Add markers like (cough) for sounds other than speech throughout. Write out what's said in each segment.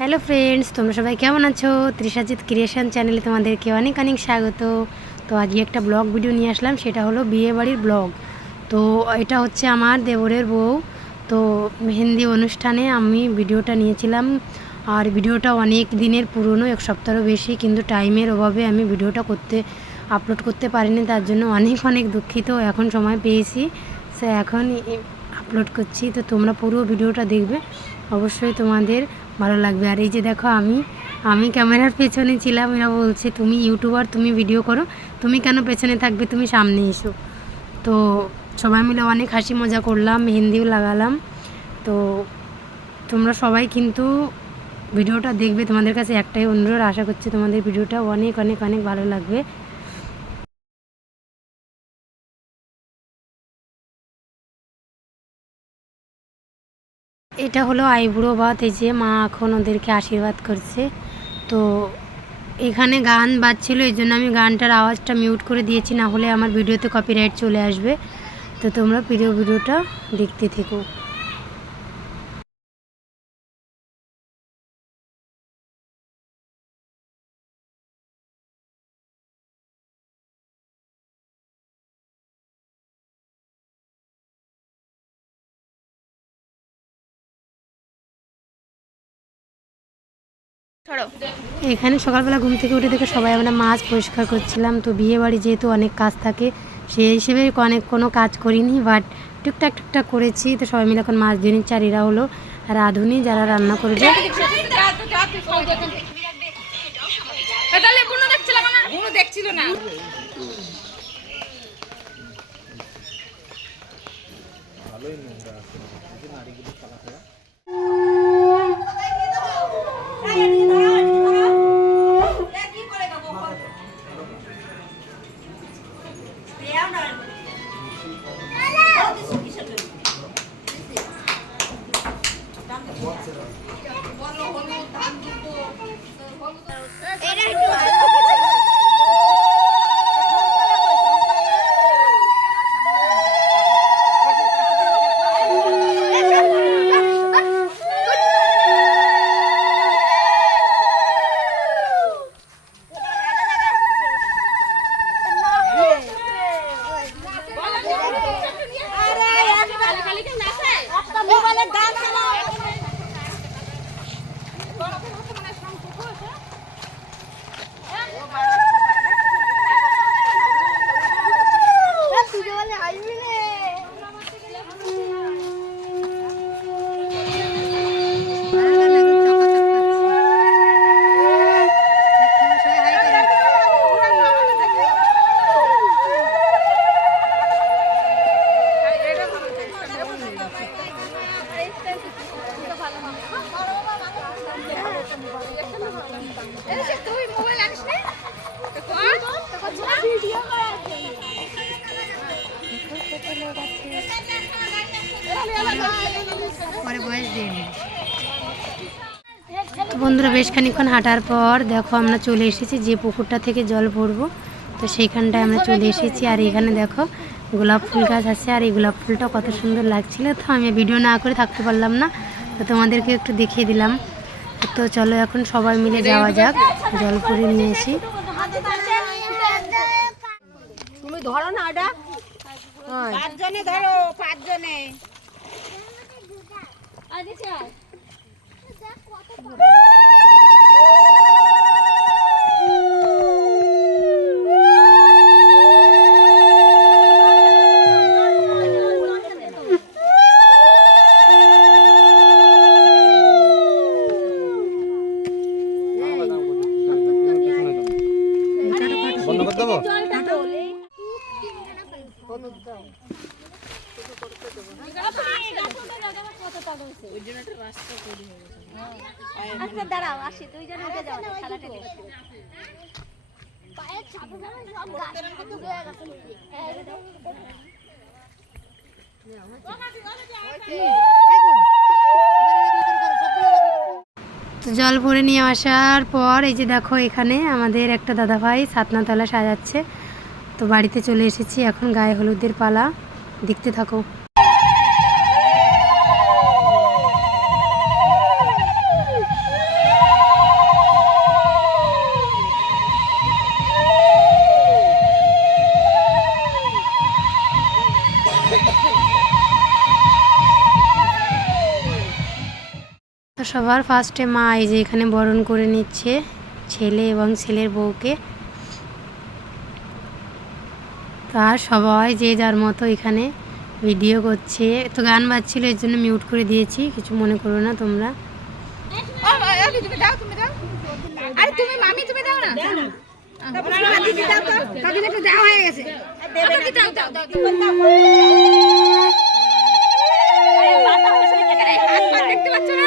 Hello friends তোমরা সবাই কেমন আছো? ত্রিশাজিৎ ক্রিয়েশন চ্যানেলে তোমাদেরকে অনেক অনেক স্বাগত। তো আজকে একটা ব্লগ ভিডিও নিয়ে আসলাম, সেটা হলো বিয়ে বাড়ির ব্লগ তো এটা হচ্ছে আমার দেবরের বউ। তো মেহেন্দি অনুষ্ঠানে আমি ভিডিওটা নিয়েছিলাম। আর ভিডিওটা অনেক দিনের পুরনো, এক সপ্তাহেরও বেশি, কিন্তু টাইমের অভাবে আমি ভিডিওটা করতে আপলোড করতে পারিনি, তার জন্য অনেক অনেক দুঃখিত। এখন সময় পেয়েছি, সে এখন আপলোড করছি। তো তোমরা পুরো ভিডিওটা দেখবে। অবশ্যই তোমাদের ভালো লাগবে। আর এই যে দেখো আমি আমি ক্যামেরার পেছনে ছিলাম, এরা বলছে, তুমি ইউটিউবার, তুমি ভিডিও করো। তুমি কেন পেছনে থাকবে? তুমি সামনে এসো। তো সবাই মিলে অনেক হাসি মজা করলাম, মেহেন্দিও লাগালাম। তো তোমরা সবাই কিন্তু ভিডিওটা দেখবে। তোমাদের কাছে একটাই অনুরোধ, আশা করছি তোমাদের ভিডিওটা অনেক অনেক অনেক ভালো লাগবে। এটা হলো আইবুড়ো ভাত এই যে মা এখন ওদেরকে আশীর্বাদ করছে। তো এখানে গান বাজছিল, এই জন্য আমি গানটার আওয়াজটা মিউট করে দিয়েছি, না হলে আমার ভিডিওতে কপিরাইট চলে আসবে। তো তোমরা প্রিয় ভিডিওটা দেখতে থেকো। এখানে সকালবেলা ঘুম থেকে উঠে দেখে সবাই আমরা মাছ পরিষ্কার করছিলাম। তো বিয়ে বাড়ি যেহেতু অনেক কাজ থাকে সেই হিসেবে অনেক কোনো কাজ করিনি বাট টুকটাক টুকটাক করেছি। তো সবাই মিলে এখন মাছ দিয়ে নিচ্ছে আর এরা হলো রাঁধুনি যারা রান্না করবে। তাহলে বুনু দেখছিল না বুনু দেখছিল না। তুই খানিক্ষণ হাঁটার পর দেখো আমরা চলে এসেছি যে পুকুরটা থেকে জল ভরবো তো সেইখানটায় আমরা চলে এসেছি। আর এখানে দেখো গোলাপ ফুল গাছ আছে আর এই গোলাপ ফুলটা কত সুন্দর লাগছিল। তো আমি ভিডিও না করে থাকতে পারলাম না তো তোমাদেরকে একটু দেখিয়ে দিলাম। তো চলো এখন সবাই মিলে যাওয়া যাক জল ভরে নিয়ে এসি তুমি ধরো না ওটা। পাঁচ ধরো পাঁচ জনে Woo! জল ভরে নিয়ে আসার পর এই যে দেখো এখানে আমাদের একটা দাদাভাই সাতনাতলা সাজাচ্ছে। তো বাড়িতে চলে এসেছি, এখন গায়ে হলুদের পালা। দেখতে থাকো। সবার ফার্স্টে মা এই যে এখানে বরণ করে নিচ্ছে ছেলে এবং ছেলের বউকে। তার সবাই যে যার মতো এখানে ভিডিও করছে। তো গান বাজছিল এর জন্য মিউট করে দিয়েছি কিছু মনে করো না তোমরা। তুমি দাও তুমি দাও আরে তুমি মামি তুমি দাও না দিদি দাও তো কাকিমা তো দেওয়া হয়ে গেছে দেবে না দাও দাও দাও দেখতে পাচ্ছ না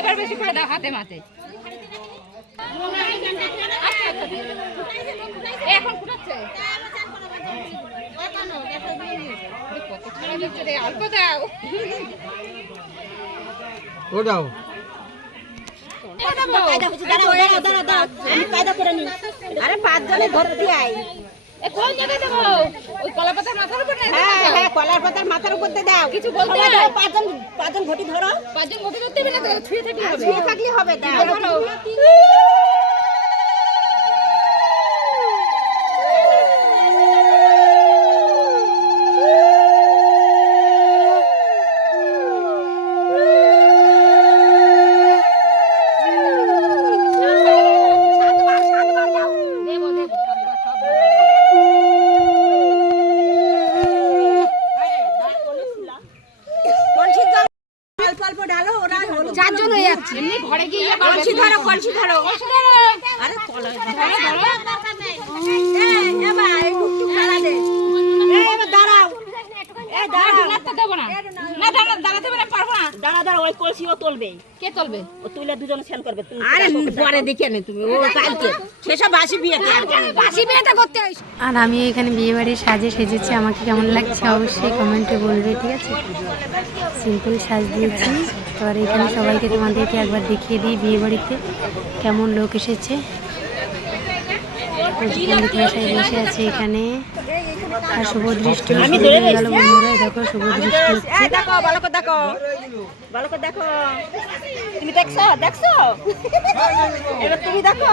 এবার বেশি করে দাও হাতে মাতে এখন ফুটাচ্ছে কত ছাড়া দিচ্ছে রে অল্প দাও ও দাও আরে পাঁচজনে ধরতে আই। কোন জায়গায় দেবো ওই কলা পাতার মাথার উপর হ্যাঁ হ্যাঁ কলার পাতার মাথার উপর দাও। কিছু বলতে দাও, পাঁচজন পাঁচজন ঘটি ধরো। পাঁচজন ঘটি করতে হবে না ছুঁয়ে থাকলে হবে। শুয়ে থাকলে হবে দাও ধরো দেবো দেবো সব কলসির জল অল্প অল্প ঢালো ওরা হলুদ চারজন হয়ে যাচ্ছে এমনি ঘরে গিয়ে ইয়ে কলসি ধরো কলসি ধরো কলসি ধরো আরে কলা ধরো ধরো এই এবার এই টুকটুক দাঁড়া দে এই এবার দাঁড়াও এই দাঁড়াও দাঁড়াতে দেবো না না দাঁড়া দাঁড়াতে পারে পারব না দাঁড়া কলসি ও তুলবে। কে তুলবে? ও তুইলে দুজন স্নান করবে আরে পরে দেখে নে তুমি ও কালকে। সেসব বাসি বিয়ে বাসি বিয়েতে করতে আর আমি এখানে বিয়ে বাড়ির সাজে সেজেছি আমাকে কেমন লাগছে অবশ্যই কমেন্টে বলবে ঠিক আছে? সিম্পল সাজ দিয়েছি। এবার এখানে সবাইকে তোমাদেরকে একবার দেখিয়ে দিই বিয়ে বাড়িতে কেমন লোক এসেছে। বসে আছে এখানে। আর শুভ দৃষ্টি আমি শুরু হয়ে গেল বন্ধুরা দেখো শুভ দৃষ্টি হচ্ছে। দেখো ভালো করে দেখো। ভালো করে দেখো। তুমি দেখছ? দেখছ? এবার তুমি দেখো।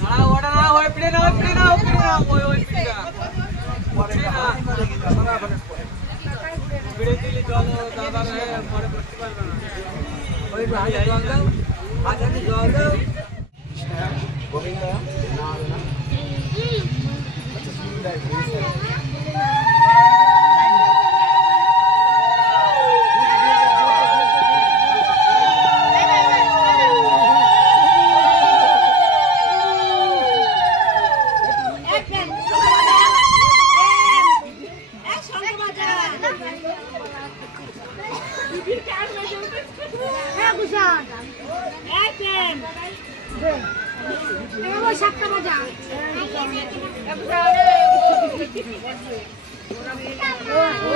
দাঁড়াও ওটা না ওই পিড়ে না ওই পিড়ে না ওই পিড়ে না ওই ওই পিড়ে না পিড়ে না পিড়ে দিলে জল দাদা রে পরে করতে পারবে না ওই হাতে জল দাও হাতে জল দাও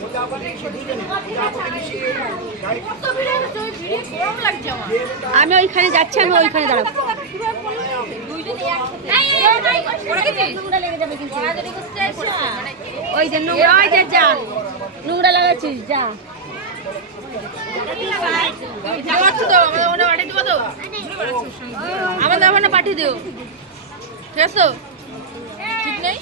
প্রজাপতি ঋষি, গায়ত্রী আমি ওইখানে যাচ্ছি আমি ওইখানে দাঁড়াবো। ওই যে নোংরা যা নোংরা লাগাচ্ছিস যা। আমাদের ওখানে পাঠিয়ে দিও ঠিক নেই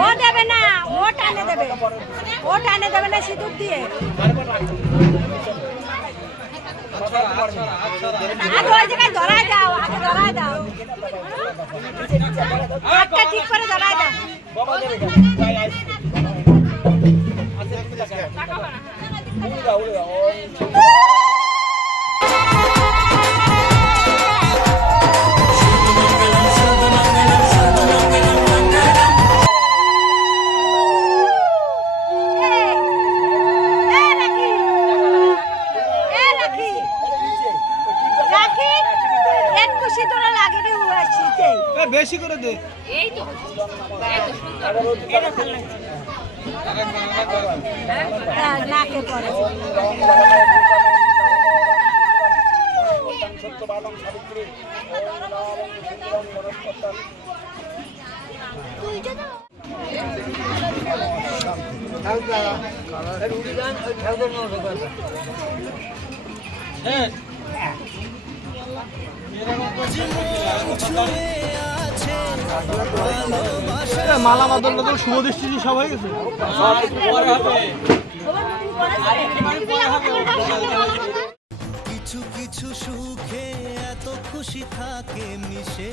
ও দেবে না, ও টানে দেবে। ও টানে দেবে না সিঁদুর দিয়ে। আগে ওই জায়গায় ধরায় দাও আগে ধরায় দাও। হাতটা ঠিক করে ধরায় দাও। এ বেশি করে দে। হ্যাঁ, নাকে পড়ে। সত্য বাদম সাবিত্রী রুটি মালা মাদল টাদল শুভ দৃষ্টি সব হয়ে গেছে। কিছু কিছু সুখে এত খুশি থাকে মিশে।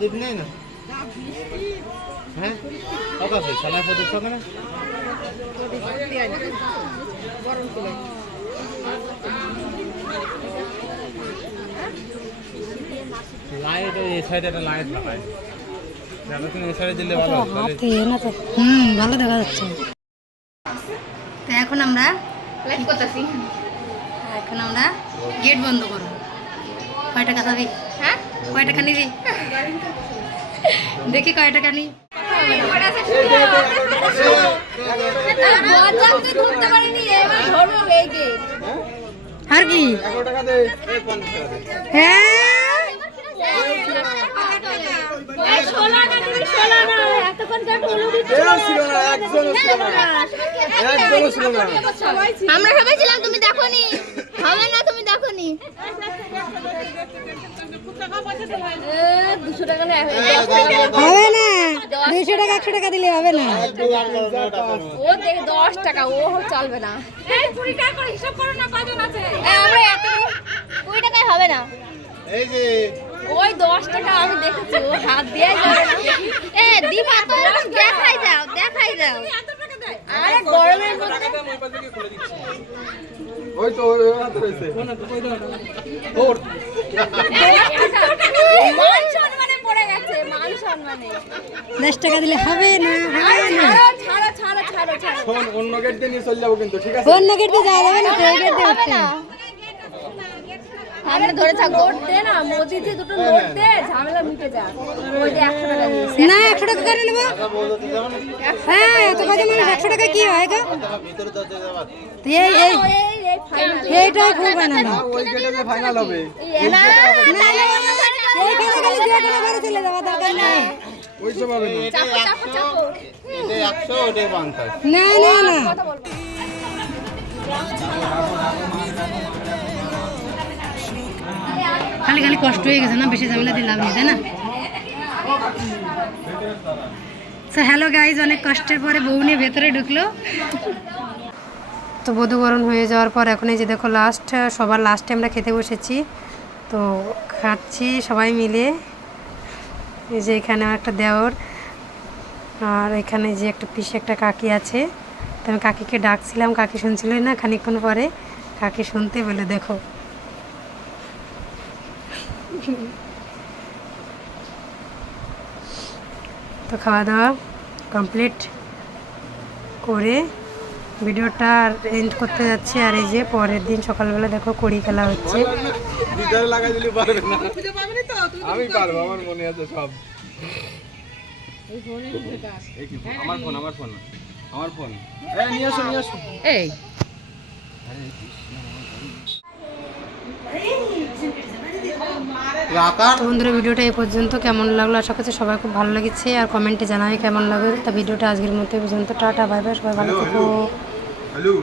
প্রদীপ নেই না? হ্যাঁ? কত আছে? সালা প্রদীপ কত না? লাইট এই সাইডে একটা লাইট লাগাই। যাবে তুমি এই সাইডে দিলে ভালো দেখা যাচ্ছে। তো এখন আমরা এখন আমরা গেট বন্ধ করব। কয় টাকা খাবি হ্যাঁ কয় টাকা নিবি দেখি কয় টাকা নি ধরতে পারিনি এবার ধরবো এই গেট আর কি? হ্যাঁ। আমরা সবাই ছিলাম তুমি দেখোনি। হবে না তুমি দেখোনি। দুশো টাকা হবে না। দুইশো টাকা একশো টাকা দিলে হবে না। ও দেখে দশ টাকা ও চলবে না। কুড়ি টাকা করে হিসাব করো না কজন আছে। আমরা এত কুড়ি টাকায় হবে না। এই যে ওই দশ টাকা আমি দেখেছি ও হাত দিয়ে যাবে না। এ দিবা তো দেখাই দাও দেখাই দাও আরে গরমের মধ্যে ওই তো ওই হাতে রয়েছে। মান সম্মানে পড়ে গেছে মান সম্মানে। দশ টাকা দিলে হবে না হবে না? ছাড়ো ছাড়ো ছাড়ো ছাড়ো অন্য গেট দিয়ে নিয়ে চলে যাব কিন্তু ঠিক আছে? অন্য গেট দিয়ে যাওয়া যাবে না তো এই গেট দিয়ে হবে না আমরা ধরে থাকব দে না মোদি যে দুটো নোট দে ঝামেলা মিটে যা ওই যে একশো টাকা দিয়েছে না একশো টাকা করে নেব হ্যাঁ এত কত মানুষ একশো টাকা কি হয় গো ভিতরে তো যাবা এই এই এই এই ফাইনাল এইটাই খুব বানানো ওই গেটে ফাইনাল হবে না এইখানে খালি যে কোনো ঘরে চলে যাওয়া দরকার নেই ওই তো পাবে না চাপো চাপো চাপো এটা একশো ওটাই পঞ্চাশ না না না কথা বলব খালি খালি কষ্ট হয়ে গেছে না, বেশি ঝামেলা দিয়ে লাভ নেই, তাই না? তো হ্যালো গাইজ অনেক কষ্টের পরে বউ নিয়ে ভেতরে ঢুকলো। তো বধূবরণ হয়ে যাওয়ার পর এখন এই যে দেখো লাস্ট সবার লাস্টে আমরা খেতে বসেছি। তো খাচ্ছি সবাই মিলে। এই যে এখানে একটা দেওর, আর এখানে যে একটা পিসে একটা কাকি আছে। তো আমি কাকিকে ডাকছিলাম, কাকি শুনছিল না খানিকক্ষণ পরে। কাকি শুনতে বলে দেখো। (laughs) তো খাওয়া দাওয়া কমপ্লিট করে ভিডিওটা এন্ড করতে যাচ্ছে। আর এই যে পরের দিন সকালবেলা দেখো কড়ি খেলা হচ্ছে। ভিতরে লাগাই দিলে পারবে না। আমি পারব আমার মনে আছে সব। এই আমার ফোন আমার ফোন আমার ফোন। নিয়ে আসো নিয়ে আসো। এই। রাকার তো বন্ধুরা ভিডিওটা এ পর্যন্ত। কেমন লাগল? আশা করছি সবাই খুব ভালো লেগেছে। আর কমেন্টে জানাবে কেমন লাগবে। তা ভিডিওটা আজকের মধ্যে পর্যন্ত। টাটা বাই বাই সবাই ভালো থাকো। হ্যালো।